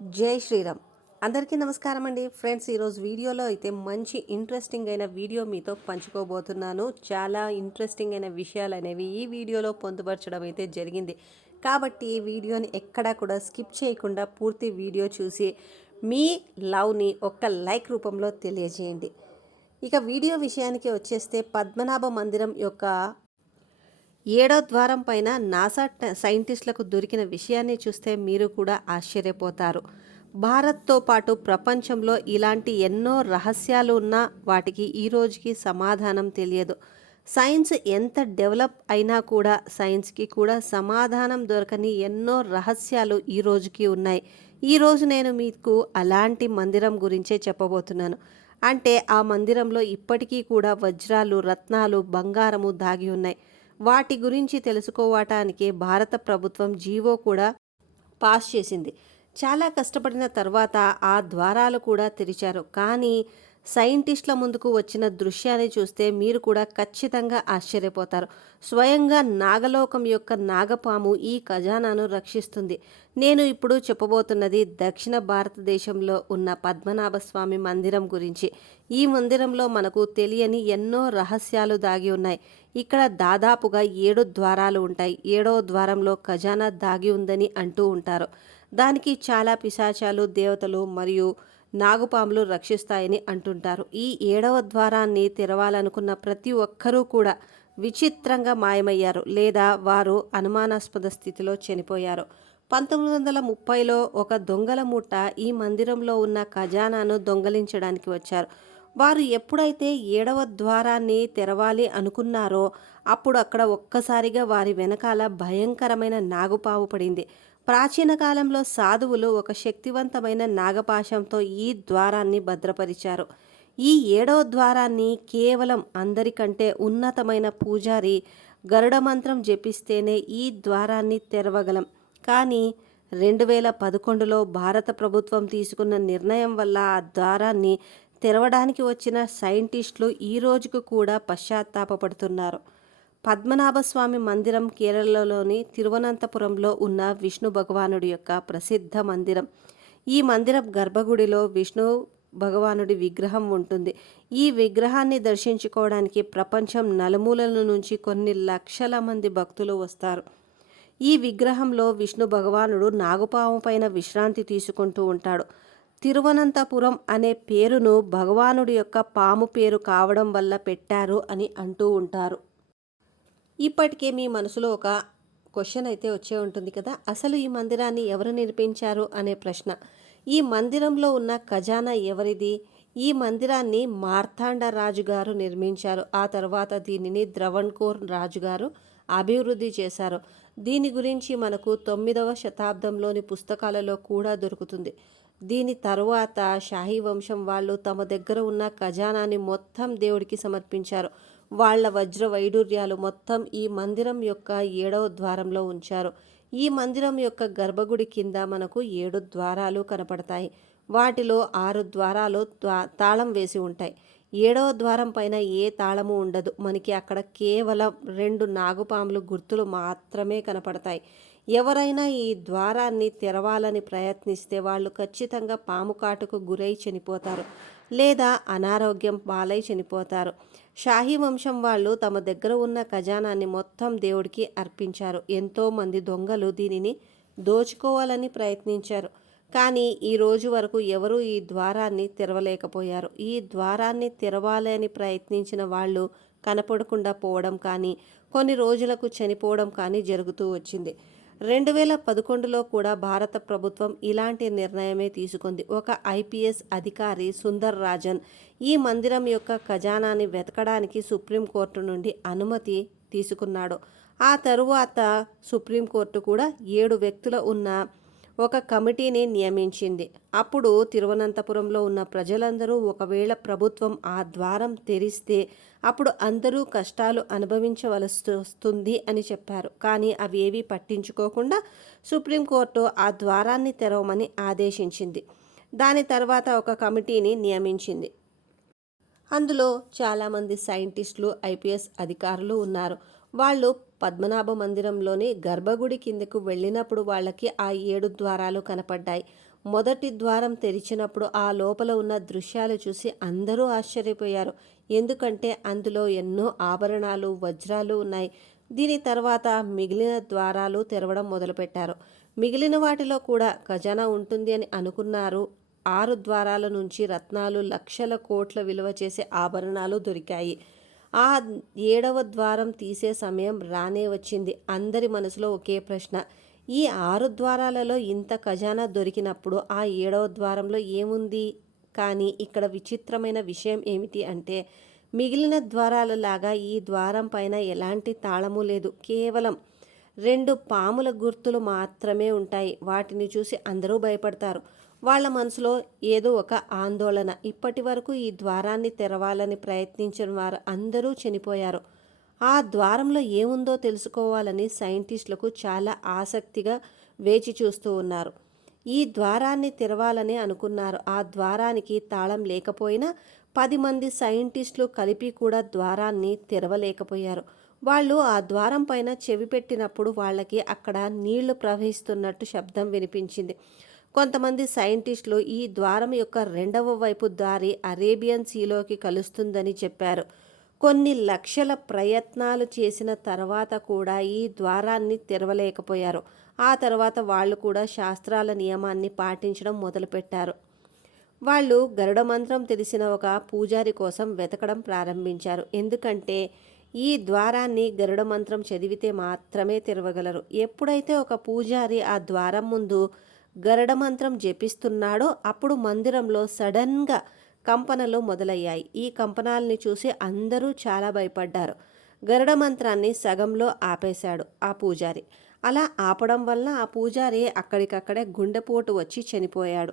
జై శ్రీరామ్. అందరికీ నమస్కారం అండి. ఫ్రెండ్స్, ఈరోజు వీడియోలో అయితే మంచి ఇంట్రెస్టింగ్ అయిన వీడియో మీతో పంచుకోబోతున్నాను. చాలా ఇంట్రెస్టింగ్ అయిన విషయాలు అనేవి ఈ వీడియోలో పొందుపరచడం అయితే జరిగింది. కాబట్టి ఈ వీడియోని ఎక్కడా కూడా స్కిప్ చేయకుండా పూర్తి వీడియో చూసి మీ లవ్ని ఒక్క లైక్ రూపంలో తెలియజేయండి. ఇక వీడియో విషయానికి వచ్చేస్తే, పద్మనాభ మందిరం యొక్క 7వ ద్వారం పైన నాసా సైంటిస్టులకు దొరికిన విషయాన్ని చూస్తే మీరు కూడా ఆశ్చర్యపోతారు. భారత్తో పాటు ప్రపంచంలో ఇలాంటి ఎన్నో రహస్యాలు ఉన్నా వాటికి ఈ రోజుకి సమాధానం తెలియదు. సైన్స్ ఎంత డెవలప్ అయినా కూడా సైన్స్కి కూడా సమాధానం దొరకని ఎన్నో రహస్యాలు ఈ రోజుకి ఉన్నాయి. ఈరోజు నేను మీకు అలాంటి మందిరం గురించే చెప్పబోతున్నాను. అంటే ఆ మందిరంలో ఇప్పటికీ కూడా వజ్రాలు, రత్నాలు, బంగారము దాగి ఉన్నాయి. వాటి గురించి తెలుసుకోవటానికి భారత ప్రభుత్వం జీవో కూడా పాస్ చేసింది. చాలా కష్టపడిన తర్వాత ఆ ద్వారాలు కూడా తెరిచారు. కానీ సైంటిస్టుల ముందుకు వచ్చిన దృశ్యాన్ని చూస్తే మీరు కూడా ఖచ్చితంగా ఆశ్చర్యపోతారు. స్వయంగా నాగలోకం యొక్క నాగపాము ఈ ఖజానాను రక్షిస్తుంది. నేను ఇప్పుడు చెప్పబోతున్నది దక్షిణ భారతదేశంలో ఉన్న పద్మనాభ స్వామి మందిరం గురించి. ఈ మందిరంలో మనకు తెలియని ఎన్నో రహస్యాలు దాగి ఉన్నాయి. ఇక్కడ దాదాపుగా 7 ద్వారాలు ఉంటాయి. 7వ ద్వారంలో ఖజానా దాగి ఉందని అంటూ ఉంటారు. దానికి చాలా పిశాచాలు, దేవతలు మరియు నాగుపాములు రక్షిస్తాయని అంటుంటారు. ఈ 7వ ద్వారాన్ని తెరవాలనుకున్న ప్రతి ఒక్కరూ కూడా విచిత్రంగా మాయమయ్యారు, లేదా వారు అనుమానాస్పద స్థితిలో చనిపోయారు. 1930లో ఒక దొంగల ముఠ ఈ మందిరంలో ఉన్న ఖజానాను దొంగలించడానికి వచ్చారు. వారు ఎప్పుడైతే 7వ ద్వారాన్ని తెరవాలి అనుకున్నారో అప్పుడు అక్కడ ఒక్కసారిగా వారి వెనకాల భయంకరమైన నాగుపాము పడింది. ప్రాచీన కాలంలో సాధువులు ఒక శక్తివంతమైన నాగపాశంతో ఈ ద్వారాన్ని భద్రపరిచారు. ఈ 7వ ద్వారాన్ని కేవలం అందరికంటే ఉన్నతమైన పూజారి గరుడ మంత్రం జపిస్తేనే ఈ ద్వారాన్ని తెరవగలం. కానీ 2011లో భారత ప్రభుత్వం తీసుకున్న నిర్ణయం వల్ల ఆ ద్వారాన్ని తెరవడానికి వచ్చిన సైంటిస్టులు ఈ రోజుకు కూడా పశ్చాత్తాపపడుతున్నారు. పద్మనాభస్వామి మందిరం కేరళలోని తిరువనంతపురంలో ఉన్న విష్ణు భగవానుడి యొక్క ప్రసిద్ధ మందిరం. ఈ మందిరం గర్భగుడిలో విష్ణు భగవానుడి విగ్రహం ఉంటుంది. ఈ విగ్రహాన్ని దర్శించుకోవడానికి ప్రపంచం నలుమూలల నుంచి కొన్ని లక్షల మంది భక్తులు వస్తారు. ఈ విగ్రహంలో విష్ణు భగవానుడు నాగుపాము పైన విశ్రాంతి తీసుకుంటూ ఉంటాడు. తిరువనంతపురం అనే పేరును భగవానుడి యొక్క పాము పేరు కావడం వల్ల పెట్టారు అని అంటూ ఉంటారు. ఇప్పటికే మీ మనసులో ఒక క్వశ్చన్ అయితే వచ్చే ఉంటుంది కదా, అసలు ఈ మందిరాన్ని ఎవరు నిర్మించారు అనే ప్రశ్న. ఈ మందిరంలో ఉన్న ఖజానా ఎవరిది? ఈ మందిరాన్ని మార్తాండ రాజుగారు నిర్మించారు. ఆ తర్వాత దీనిని ద్రవణ్కోర్ రాజుగారు అభివృద్ధి చేశారు. దీని గురించి మనకు 9వ శతాబ్దంలోని పుస్తకాలలో కూడా దొరుకుతుంది. దీని తరువాత షాహీ వంశం వాళ్ళు తమ దగ్గర ఉన్న ఖజానాని మొత్తం దేవుడికి సమర్పించారు. వాళ్ళ వజ్ర వైడూర్యాలు మొత్తం ఈ మందిరం యొక్క 7వ ద్వారంలో ఉంచారు. ఈ మందిరం యొక్క గర్భగుడి కింద మనకు 7 ద్వారాలు కనపడతాయి. వాటిలో 6 ద్వారాలు తాళం వేసి ఉంటాయి. 7వ ద్వారం పైన ఏ తాళము ఉండదు. మనకి అక్కడ కేవలం 2 నాగుపాములు గుర్తులు మాత్రమే కనపడతాయి. ఎవరైనా ఈ ద్వారాన్ని తెరవాలని ప్రయత్నిస్తే వాళ్ళు ఖచ్చితంగా పాము కాటుకు గురై చనిపోతారు, లేదా అనారోగ్యం పాలై చనిపోతారు. షాహీ వంశం వాళ్ళు తమ దగ్గర ఉన్న ఖజానాన్ని మొత్తం దేవుడికి అర్పించారు. ఎంతోమంది దొంగలు దీనిని దోచుకోవాలని ప్రయత్నించారు. కానీ ఈ రోజు వరకు ఎవరూ ఈ ద్వారాన్ని తెరవలేకపోయారు. ఈ ద్వారాన్ని తెరవాలని ప్రయత్నించిన వాళ్ళు కనపడకుండా పోవడం కానీ, కొన్ని రోజులకు చనిపోవడం కానీ జరుగుతూ వచ్చింది. 2011లో కూడా భారత ప్రభుత్వం ఇలాంటి నిర్ణయమే తీసుకుంది. ఒక ఐపీఎస్ అధికారి సుందర్ రాజన్ ఈ మందిరం యొక్క ఖజానాని వెతకడానికి సుప్రీంకోర్టు నుండి అనుమతి తీసుకున్నాడు. ఆ తరువాత సుప్రీంకోర్టు కూడా 7 వ్యక్తుల ఉన్న ఒక కమిటీని నియమించింది. అప్పుడు తిరువనంతపురంలో ఉన్న ప్రజలందరూ ఒకవేళ ప్రభుత్వం ఆ ద్వారం తెరిస్తే అప్పుడు అందరూ కష్టాలు అనుభవించవలసి వస్తుంది అని చెప్పారు. కానీ అవి ఏవి పట్టించుకోకుండా సుప్రీంకోర్టు ఆ ద్వారాన్ని తెరవమని ఆదేశించింది. దాని తర్వాత ఒక కమిటీని నియమించింది. అందులో చాలామంది సైంటిస్టులు, ఐపీఎస్ అధికారులు ఉన్నారు. వాళ్ళు పద్మనాభ మందిరంలోని గర్భగుడి కిందకు వెళ్ళినప్పుడు వాళ్ళకి ఆ 7 ద్వారాలు కనపడ్డాయి. మొదటి ద్వారం తెరిచినప్పుడు ఆ లోపల ఉన్న దృశ్యాలు చూసి అందరూ ఆశ్చర్యపోయారు. ఎందుకంటే అందులో ఎన్నో ఆభరణాలు, వజ్రాలు ఉన్నాయి. దీని తర్వాత మిగిలిన ద్వారాలు తెరవడం మొదలుపెట్టారు. మిగిలిన వాటిలో కూడా ఖజానా ఉంటుంది అని అనుకున్నారు. 6 ద్వారాల నుంచి రత్నాలు, లక్షల కోట్ల విలువ చేసే ఆభరణాలు దొరికాయి. ఆ 7వ ద్వారం తీసే సమయం రానే వచ్చింది. అందరి మనసులో ఒకే ప్రశ్న. ఈ 6 ద్వారాలలో ఇంత ఖజానా దొరికినప్పుడు ఆ 7వ ద్వారంలో ఏముంది? కానీ ఇక్కడ విచిత్రమైన విషయం ఏమిటి అంటే, మిగిలిన ద్వారాల లాగా ఈ ద్వారం పైన ఎలాంటి తాళము లేదు. కేవలం 2 పాముల గుర్తులు మాత్రమే ఉంటాయి. వాటిని చూసి అందరూ భయపడతారు. వాళ్ళ మనసులో ఏదో ఒక ఆందోళన. ఇప్పటి వరకు ఈ ద్వారాన్ని తెరవాలని ప్రయత్నించిన వారు అందరూ చనిపోయారు. ఆ ద్వారంలో ఏముందో తెలుసుకోవాలని సైంటిస్టులకు చాలా ఆసక్తిగా వేచి చూస్తూ ఉన్నారు. ఈ ద్వారాన్ని తెరవాలని అనుకున్నారు. ఆ ద్వారానికి తాళం లేకపోయినా 10 మంది సైంటిస్టులు కలిపి కూడా ద్వారాన్ని తెరవలేకపోయారు. వాళ్ళు ఆ ద్వారం పైన చెవి పెట్టినప్పుడు వాళ్ళకి అక్కడ నీళ్లు ప్రవహిస్తున్నట్టు శబ్దం వినిపించింది. కొంతమంది సైంటిస్టులు ఈ ద్వారం యొక్క 2వ వైపు దారి అరేబియన్ సీలోకి కలుస్తుందని చెప్పారు. కొన్ని లక్షల ప్రయత్నాలు చేసిన తర్వాత కూడా ఈ ద్వారాన్ని తెరవలేకపోయారు. ఆ తర్వాత వాళ్ళు కూడా శాస్త్రాల నియమాన్ని పాటించడం మొదలుపెట్టారు. వాళ్ళు గరుడ మంత్రం తెలిసిన ఒక పూజారి కోసం వెతకడం ప్రారంభించారు. ఎందుకంటే ఈ ద్వారాన్ని గరుడ మంత్రం చదివితే మాత్రమే తెరవగలరు. ఎప్పుడైతే ఒక పూజారి ఆ ద్వారం ముందు గరుడ మంత్రం జపిస్తున్నాడో అప్పుడు మందిరంలో సడన్గా కంపనలు మొదలయ్యాయి. ఈ కంపనాలని చూసి అందరూ చాలా భయపడ్డారు. గరుడ మంత్రాన్ని సగంలో ఆపేశాడు ఆ పూజారి. అలా ఆపడం వల్ల ఆ పూజారి అక్కడికక్కడే గుండెపోటు వచ్చి చనిపోయాడు.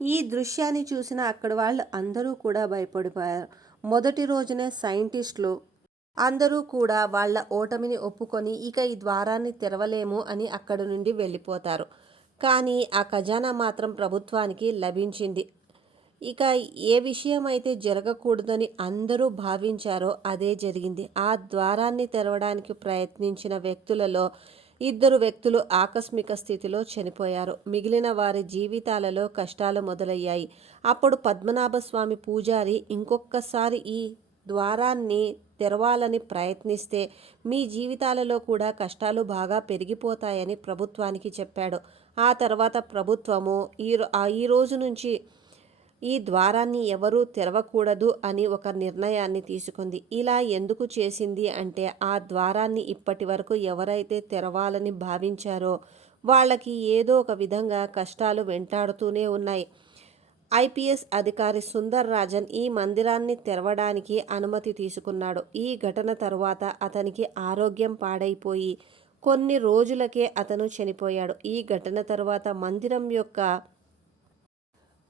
ఈ దృశ్యాన్ని చూసిన అక్కడి వాళ్ళు అందరూ కూడా భయపడిపోయారు. మొదటి రోజునే సైంటిస్టులు అందరూ కూడా వాళ్ళ ఓటమిని ఒప్పుకొని ఇక ఈ ద్వారాన్ని తెరవలేము అని అక్కడి నుండి వెళ్ళిపోతారు. కానీ ఆ ఖజానా మాత్రం ప్రభుత్వానికి లభించింది. ఇక ఏ విషయం అయితే జరగకూడదని అందరూ భావించారో అదే జరిగింది. ఆ ద్వారాన్ని తెరవడానికి ప్రయత్నించిన వ్యక్తులలో 2 వ్యక్తులు ఆకస్మిక స్థితిలో చనిపోయారు. మిగిలిన వారి జీవితాలలో కష్టాలు మొదలయ్యాయి. అప్పుడు పద్మనాభస్వామి పూజారి ఇంకొకసారి ఈ ద్వారాన్ని తెరవాలని ప్రయత్నిస్తే మీ జీవితాలలో కూడా కష్టాలు బాగా పెరిగిపోతాయని ప్రభుత్వానికి చెప్పాడు. ఆ తర్వాత ప్రభుత్వము ఈ రోజు నుంచి ఈ ద్వారాన్ని ఎవరూ తెరవకూడదు అని ఒక నిర్ణయాన్ని తీసుకుంది. ఇలా ఎందుకు చేసింది అంటే ఆ ద్వారాన్ని ఇప్పటి వరకు ఎవరైతే తెరవాలని భావించారో వాళ్ళకి ఏదో ఒక విధంగా కష్టాలు వెంటాడుతూనే ఉన్నాయి. ఐపీఎస్ అధికారి సుందర్ రాజన్ ఈ మందిరాన్ని తెరవడానికి అనుమతి తీసుకున్నాడు. ఈ ఘటన తర్వాత అతనికి ఆరోగ్యం పాడైపోయి కొన్ని రోజులకే అతను చనిపోయాడు. ఈ ఘటన తర్వాత మందిరం యొక్క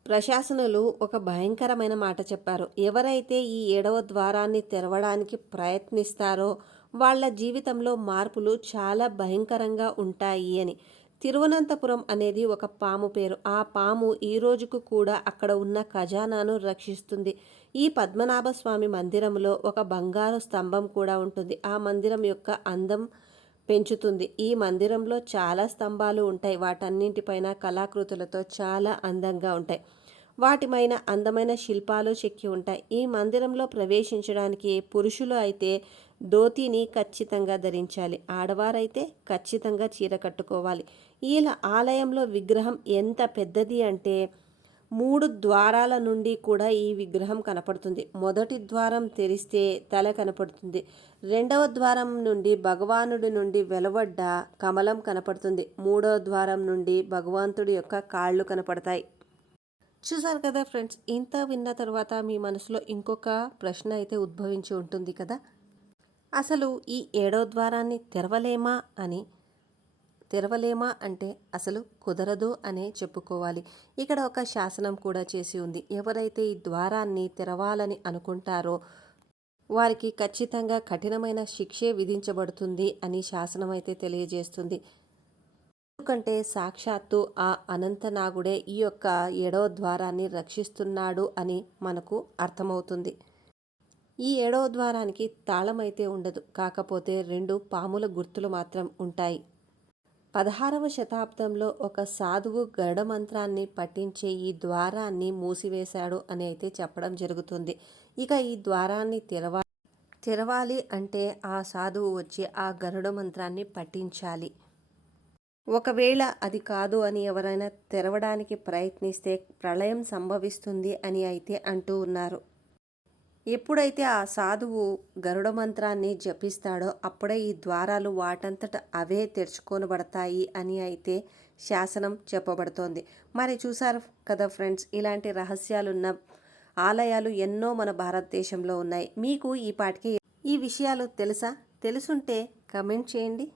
ప్రశాసనులు ఒక భయంకరమైన మాట చెప్పారు. ఎవరైతే ఈ 7వ ద్వారాన్ని తెరవడానికి ప్రయత్నిస్తారో వాళ్ళ జీవితంలో మార్పులు చాలా భయంకరంగా ఉంటాయి అని. తిరువనంతపురం అనేది ఒక పాము పేరు. ఆ పాము ఈ రోజుకు కూడా అక్కడ ఉన్న ఖజానాను రక్షిస్తుంది. ఈ పద్మనాభస్వామి మందిరంలో ఒక బంగారు స్తంభం కూడా ఉంటుంది. ఆ మందిరం యొక్క అందం పెంచుతుంది. ఈ మందిరంలో చాలా స్తంభాలు ఉంటాయి. వాటన్నింటిపైన కళాకృతులతో చాలా అందంగా ఉంటాయి. వాటిపైన అందమైన శిల్పాలు చెక్కి ఉంటాయి. ఈ మందిరంలో ప్రవేశించడానికి పురుషులు అయితే ధోతిని ఖచ్చితంగా ధరించాలి. ఆడవారైతే ఖచ్చితంగా చీర కట్టుకోవాలి. ఈ ఆలయంలో విగ్రహం ఎంత పెద్దది అంటే 3 ద్వారాల నుండి కూడా ఈ విగ్రహం కనపడుతుంది. మొదటి ద్వారం తెరిస్తే తల కనపడుతుంది. 2వ ద్వారం నుండి భగవానుడి నుండి వెలువడ్డ కమలం కనపడుతుంది. 3వ ద్వారం నుండి భగవంతుడి యొక్క కాళ్ళు కనపడతాయి. చూసారు కదా ఫ్రెండ్స్, ఇంత విన్న తర్వాత మీ మనసులో ఇంకొక ప్రశ్న అయితే ఉద్భవించి ఉంటుంది కదా, అసలు ఈ 7వ ద్వారాన్ని తెరవలేమా అంటే అసలు కుదరదు అనే చెప్పుకోవాలి. ఇక్కడ ఒక శాసనం కూడా చేసి ఉంది. ఎవరైతే ఈ ద్వారాన్ని తెరవాలని అనుకుంటారో వారికి ఖచ్చితంగా కఠినమైన శిక్షే విధించబడుతుంది అని శాసనం అయితే తెలియజేస్తుంది. ఎందుకంటే సాక్షాత్తు ఆ అనంతనాగుడే ఈ యొక్క 7వ ద్వారాన్ని రక్షిస్తున్నాడు అని మనకు అర్థమవుతుంది. ఈ 7వ ద్వారానికి తాళం అయితే ఉండదు. కాకపోతే 2 పాముల గుర్తులు మాత్రం ఉంటాయి. 16వ శతాబ్దంలో ఒక సాధువు గరుడ మంత్రాన్ని పఠించే ఈ ద్వారాన్ని మూసివేశాడు అని అయితే చెప్పడం జరుగుతుంది. ఇక ఈ ద్వారాన్ని తెరవాలి అంటే ఆ సాధువు వచ్చి ఆ గరుడ మంత్రాన్ని పఠించాలి. ఒకవేళ అది కాదు అని ఎవరైనా తెరవడానికి ప్రయత్నిస్తే ప్రళయం సంభవిస్తుంది అని అయితే అంటూ ఉన్నారు. ఎప్పుడైతే ఆ సాధువు గరుడ మంత్రాన్ని జపిస్తాడో అప్పుడే ఈ ద్వారాలు వాటంతట అవే తెరుచుకొనబడతాయి అని అయితే శాసనం చెప్పబడుతోంది. మరి చూసారు కదా ఫ్రెండ్స్, ఇలాంటి రహస్యాలున్న ఆలయాలు ఎన్నో మన భారతదేశంలో ఉన్నాయి. మీకు ఈ పాటికి ఈ విషయాలు తెలుసా? తెలుసుంటే కమెంట్ చేయండి.